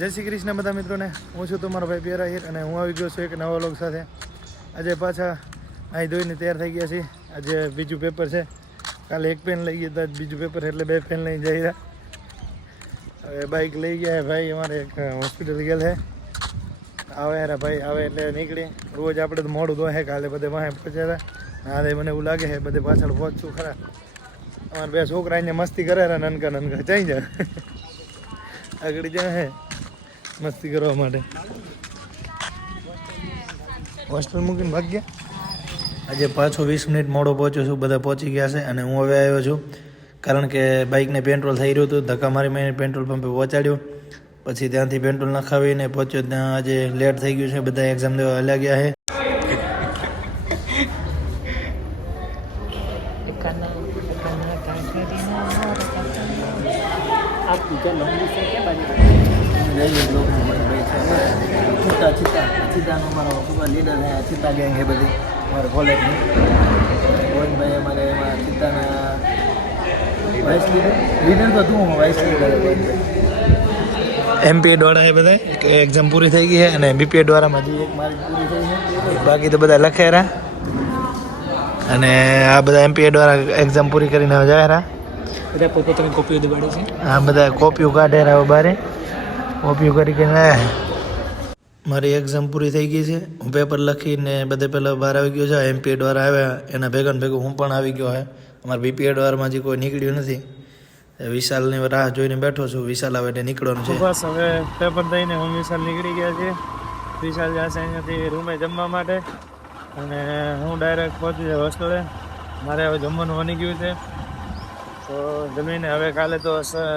જય શ્રી કૃષ્ણ બધા મિત્રોને. હું છું તમારો ભાઈ પ્યારા હીર અને હું આવી ગયો છું એક નવા લોક સાથે. આજે પાછા અહીં ધોઈને તૈયાર થઈ ગયા છીએ. આજે બીજું પેપર છે. કાલે એક પેન લઈ ગયા હતા, બીજું પેપર એટલે 2 પેન લઈને જઈ રહ્યા. હવે બાઇક લઈ ગયા ભાઈ, અમારે એક હોસ્પિટલ ગયેલ છે. આવે યાર ભાઈ, આવે એટલે નીકળી. રોજ આપણે તો મોડું દોહે, કાલે બધે વાહે પહોંચ્યા હતા. હા મને એવું લાગે છે બધે પાછળ પહોંચશું ખરા. અમારા 2 છોકરા અહીંયા મસ્તી કરે નનકા નનકા ચાઈ જાય આગળ જાય હે મસ્તી કરવા માટે. હોસ્ટેલ મૂકીને ભાગ ગયા. આજે પાછો 20 મિનિટ મોડો પહોંચ્યો છું. બધા પહોંચી ગયા છે અને હું હવે આવ્યો છું કારણ કે બાઇકને પેટ્રોલ થઈ રહ્યું હતું. ધક્કા મારી મારીને પેટ્રોલ પંપે પહોંચાડ્યો. પછી ત્યાંથી પેટ્રોલ નખાવીને પહોંચ્યો ત્યાં. આજે લેટ થઈ ગયું છે, બધા એક્ઝામ દેવા હલ્યા ગયા છે. ચિત્તાનો અમારો ખૂબ લીડર છે. ચિત્તા ગેંગ છે બધી અમારા કોલેજની. ગોવિંદભાઈ અમારે એમાં ચિત્તાના વાઇસ લીડર તો તું વાઇસ લીડર. એમપીએ દ્વારા છે બધા. એક્ઝામ પૂરી થઈ ગઈ છે અને બીપીએ દ્વારામાં હજી એક મારી પૂરી થઈ છે. બાકી તો બધા લખેરા અને આ બધા એમપીએ દ્વારા એક્ઝામ પૂરી કરીને હવે જાય રહ્યા. બધા પોતાની કોપીઓ દબાડે છે. હા બધા કોપીઓ કાઢે રહ્યા બારે. કોપીઓ કરીને આવ્યા. મારી એક્ઝામ પૂરી થઈ ગઈ છે. હું પેપર લખીને બધે પહેલાં બહાર આવી ગયો છે. એમપીએ દ્વારા આવ્યા એના ભેગા ભેગું હું પણ આવી ગયો છે. અમારા બીપીએ દ્વારમાં હજી કોઈ નીકળ્યું નથી. વિશાલની રાહ જોઈને બેઠો છું. વિશાલ આવે એટલે નીકળવાનું છે. બસ હવે પેપર દઈને હું વિશાલ નીકળી ગયા છે. વિશાલ જશે અહીંયાથી રૂમે જમવા માટે અને હું ડાયરેક્ટ પહોંચી જાય હોસ્ટેલે. મારે હવે જમવાનું બની ગયું છે તો જમીને હવે કાલે તો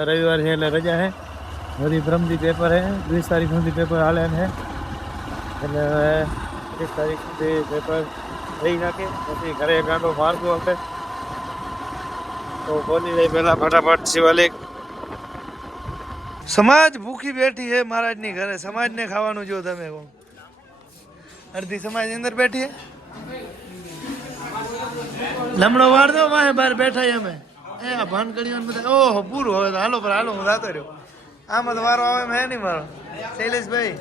રવિવાર છે એટલે રજા છે. વળી પરમથી પેપર છે. 20 તારીખ સુધી પેપર હાલે છે એટલે હવે 30 તારીખ સુધી પેપર થઈ નાખે પછી ઘરે ગાંડો મારતું આપણે તો પહોંચી જાય પહેલાં ફટાફટ શિવાલિક. સમાજ ભૂખી બેઠી છે મહારાજની ઘરે. સમાજને ખાવાનું જો તમે કહો. અડધી સમાજ અંદર બેઠી છે. લમણો વાર દો માહે બહાર બેઠા અમે એ ભાન કરી બધા. ઓહો પૂરું હવે તો હાલો પર હાલો. હું રાતો રહ્યો આમાં તો વારો આવે મેં નહીં મારો. શૈલેષભાઈ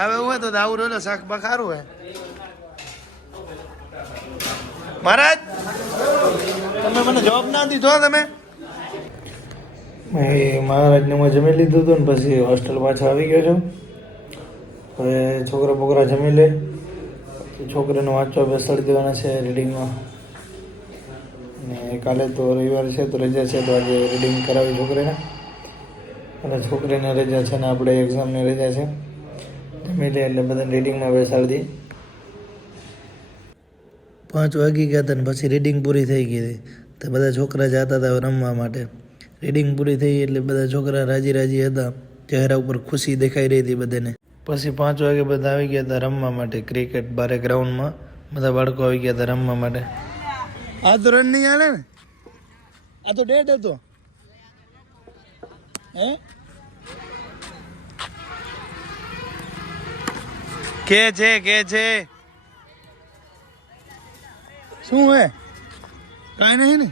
હવે હું તો આવું રહ્યો શાક બખારું હે મહારાજ. તમે મને જવાબ ના દીધો. તમે મહારાજને હું જમી લીધું હતું ને પછી હોસ્ટેલ પાછા આવી ગયો છું. હવે છોકરા બોકરા જમી લે. છોકરીને વાંચવા બેસાડી દેવાના છે રીડિંગમાં. ને કાલે તો રવિવાર છે તો રજા છે તો આજે રીડિંગ કરાવી છોકરીને. અને છોકરીને રજા છે ને આપણે એક્ઝામની રજા છે. જમી લે એટલે બધાને રીડિંગમાં બેસાડી દઈએ. 5 વાગી ગયા હતા ને પછી રીડિંગ પૂરી થઈ ગઈ હતી તો બધા છોકરા જતા હતા રમવા માટે. રીડિંગ પૂરી થઈ એટલે બધા છોકરા રાજી રાજી હતા. ચહેરા ઉપર ખુશી દેખાઈ રહી હતી બધાને. પછી 5 વાગે બધા આવી ગયા હતા રમવા માટે. ક્રિકેટ બારે ગ્રાઉન્ડમાં બધા બાળકો આવી ગયા હતા રમવા માટે. આ તો રન નહીં હાલે ને. આ તો ડેટ હતો હે. કે છે શું હે કઈ નહીં ને.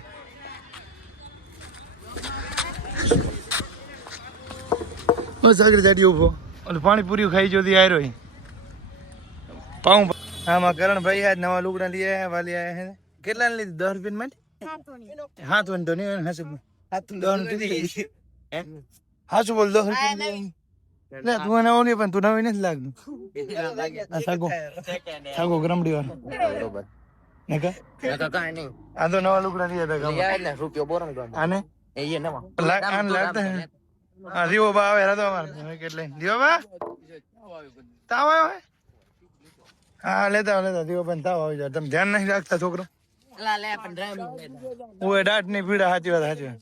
બસ આગળ જાડી ઉભો એટલે પાણીપુરી ખાઈ જોતી આયરો પાઉં. આમાં કરણભાઈ આજ નવા લુગડા લઈ આવ્યા. વાલી આવ્યા છે. કેટલા લીધી? 10 રૂપિયા માટે. હા તો નહીં હાસું હાસું બોલ. 10 રૂપિયા તું નવો નહીં પણ તું નવી નથી લાગતું. સાગો ગરમડી વાળો આ તો નવા લુગડા લઈ આવ્યા. આને હા દીવો બા આવે રાતો અમારે કેટલે દીવો બા તાવ આવ્યો હે. હા લેતા દીવો પણ તાવ આવી જાય. તમે ધ્યાન નહીં રાખતા છોકરો. હું દાંત ની પીડા. સાચી વાત સાચી વાત.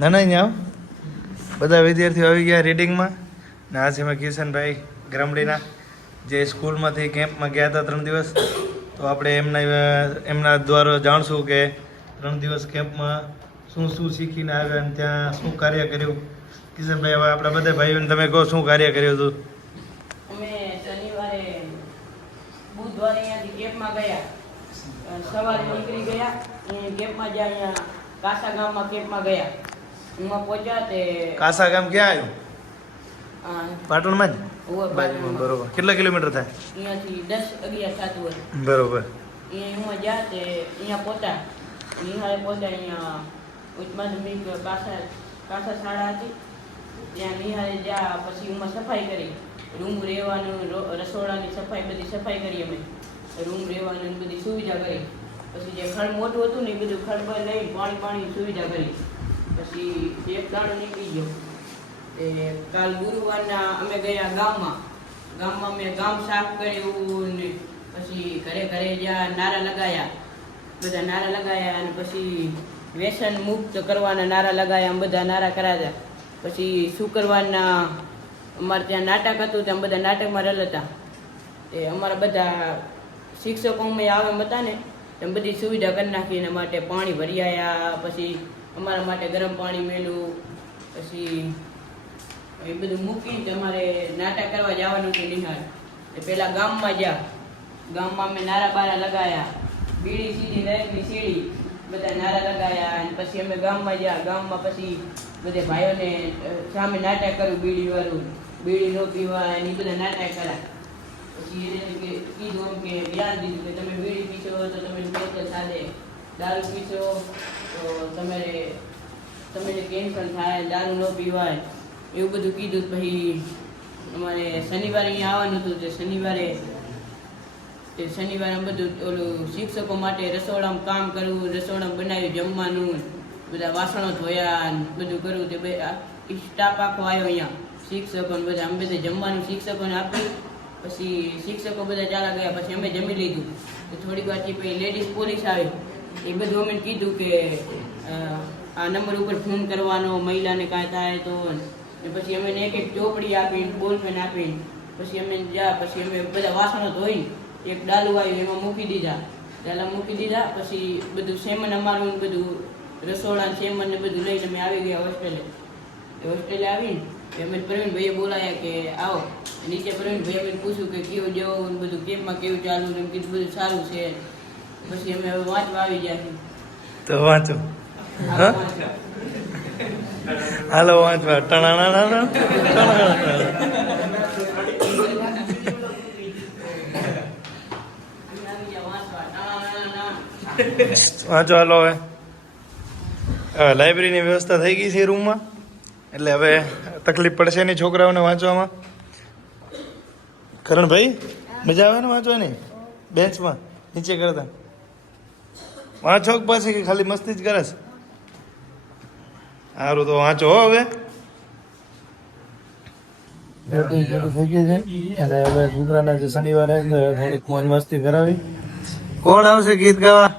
ના ના બધા વિદ્યાર્થીઓ આવી ગયા રીડિંગમાં. ને આ છે કિશનભાઈ ગ્રમડીના જે સ્કૂલમાંથી કેમ્પમાં ગયા હતા 3 દિવસ. તો આપણે એમના દ્વારા જાણશું કે 3 દિવસ કેમ્પમાં શું શું શીખીને આવ્યા અને ત્યાં શું કાર્ય કર્યું. કિશનભાઈ હવે આપણા બધા ભાઈઓને તમે કહો શું કાર્ય કર્યું હતું. અમે શનિવારે બુધવારે અહીંયાથી કેમ્પમાં ગયા, સવારે નીકળી ગયા, અહીંયા કેમ્પમાં જ્યાં અહીંયા કાસા ગામમાં કેમ્પમાં ગયા, એમાં પહોંચ્યા તે કાસા ગામ ક્યાં આવ્યું? પાટણમાં જ ઓવર બાજુમાં. બરોબર. કેટલા કિલોમીટર થાય? અહીંયાથી 10, 11, 7 વર્ષ બરોબર. અહીંયા હું ગયા તે અહીંયા પહોંચ્યા, નિહાળે પહોંચ્યા. અહીંયા ઉચ્ચ માધ્યમિક કાસા શાળા હતી, ત્યાં નિહાળે જ્યાં પછી એમાં સફાઈ કરી, રૂમ રહેવાનું, રસોડાની સફાઈ, બધી સફાઈ કરી અમે, રૂમ રહેવાનું બધી સુવિધા કરી. પછી જે ખડ મોટું હતું ને એ બધું ખડ પર લઈ પાણી સુવિધા કરી. પછી એક દાડો નીકળી ગયો. તે કાલ ગુરુવારના અમે ગયા ગામમાં મેં ગામ સાફ કર્યું ને પછી ઘરે ઘરે જ્યાં નારા લગાયા, બધા નારા લગાયા, અને પછી વ્યસન મુક્ત કરવાના નારા લગાયા, બધા નારા કરાયા. પછી શુક્રવારના અમારે ત્યાં નાટક હતું, ત્યાં બધા નાટકમાં રલ હતા. એ અમારા બધા શિક્ષકો અમે આવે હતા ને, એમ બધી સુવિધા કરી નાખી. એના માટે પાણી ભરી આવ્યા, પછી અમારા માટે ગરમ પાણી મેળવું, પછી એ બધું મૂકી અમારે નાટક કરવા જવાનું હતું નિહાળ. પહેલાં ગામમાં અમે નારા બારા લગાયા, બીડી સીધી દરેકની સીડી બધા નારા લગાયા. અને પછી અમે ગામમાં પછી બધે ભાઈઓને સામે નાટક કર્યું, બીડી ન પીવા એ બધા નાટક કર્યા. પછી એને કીધું એમ કે વ્યાજ દીધું કે તમે બીડી પીશો તો તમે કેન્સર થાય, દારૂ પીશો તો તમને કેન્સર થાય, દારૂ ન પીવાય, એવું બધું કીધું. પછી અમારે શનિવારે અહીંયા આવવાનું હતું, તે શનિવારે બધું ઓલું શિક્ષકો માટે રસોડામાં કામ કરવું, રસોડામાં બનાવ્યું જમવાનું, બધા વાસણો ધોયા, બધું કર્યું. તે સ્ટાફ આખો આવ્યો અહીંયા, શિક્ષકોને બધા અમે બધા જમવાનું શિક્ષકોને આપ્યું. પછી શિક્ષકો બધા ચાલા ગયા, પછી અમે જમી લીધું. થોડીક વાર પછી લેડીઝ પોલીસ આવી, એ બધું અમે કીધું કે આ નંબર ઉપર ફોન કરવાનો મહિલાને કાંઈ થાય તો. પછી અમે એક ચોપડી આપીને બોલપેન આપીને પછી અમે બધા વાસણો ધોઈને એક ડાલું આવ્યું એમાં મૂકી દીધા. પછી બધું સેમન અમારું બધું રસોડા સેમન ને બધું લઈને અમે આવી ગયા હોસ્ટેલે આવીને અમે પ્રવીણભાઈએ બોલાયા કે આવો. નીચે પ્રવીણભાઈ અમે પૂછ્યું કે કેવું જવું, બધું કેમ્પમાં કેવું ચાલુ, એમ કીધું બધું સારું છે. પછી અમે હવે વાંચવા આવી ગયા છીએ. તો વાંચો, હાલો વાંચવા. વાંચો હાલો. હવે લાઇબ્રેરીની વ્યવસ્થા થઈ ગઈ છે રૂમમાં, એટલે હવે તકલીફ પડશે નહીં છોકરાઓને વાંચવામાં. કરણભાઈ મજા આવે ને વાંચવાની? બેન્ચમાં નીચે કરતા વાંચો પાછી કે ખાલી મસ્તી જ કરે છે? સારું તો વાંચો હવે. થઈ ગઈ છે અને હવે છોકરાના જે શનિવારે થોડીક મોજ મસ્તી કરાવી. કોણ આવશે ગીત ગાવા?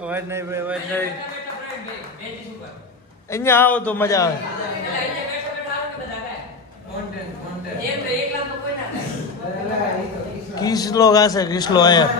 અવાજ નહીં ભાઈ, અવાજ નહીં. અહીંયા આવો તો મજા આવે. કિસલો ગાશે, કિસલો આયર.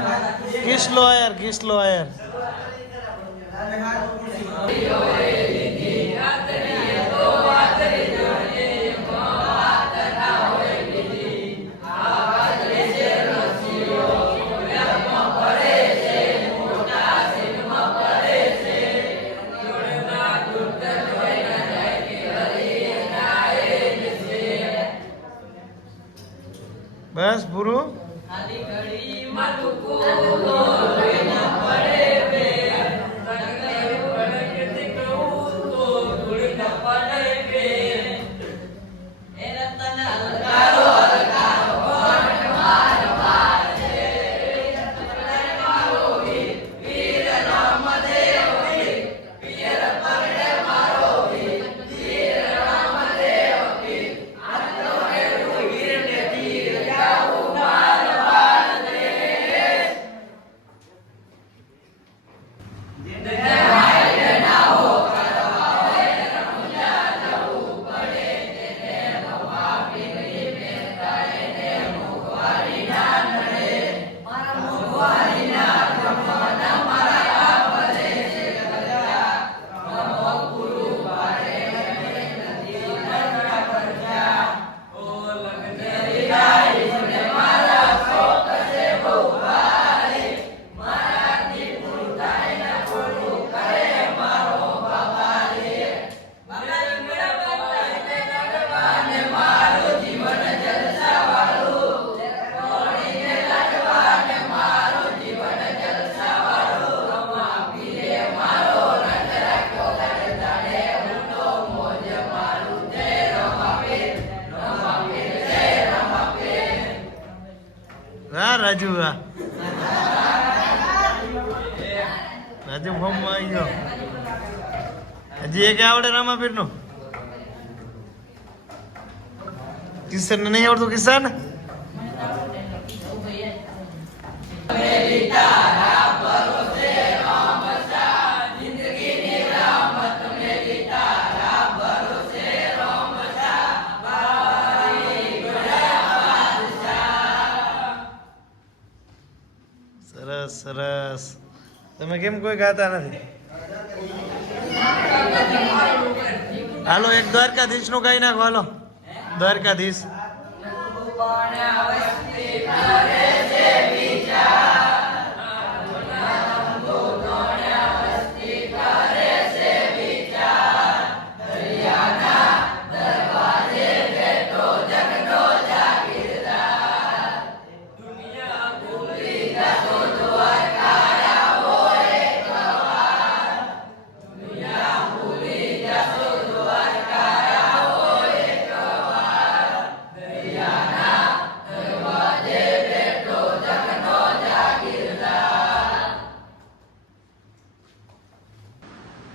બસ પૂરું. રાજુ રાજુ ફોર્મ માં આવી ગયો હજી એક આવડે રામાપીર નું કિશન ને નહીં આવડતું કિશન સરસ સરસ તમે કેમ કોઈ ગાતા નથી હાલો એક દ્વારકાધીશ નું ગાઈ નાખો હાલો દ્વારકાધીશ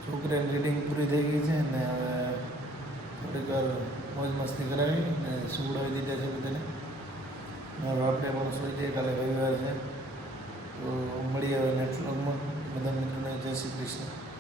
છોકરાની રીડિંગ પૂરી થઈ ગઈ છે ને હવે થોડીક વાર મોજ મસ્તી કરાવી ને સુવડાવી દીધા છે બધાને હવે આપણે પણ સુઈ જઈએ કાલે રવિવાર છે તો મળીએ હવે નેક્સ્ટ વ્લોગમાં બધા મિત્રોને જય શ્રી કૃષ્ણ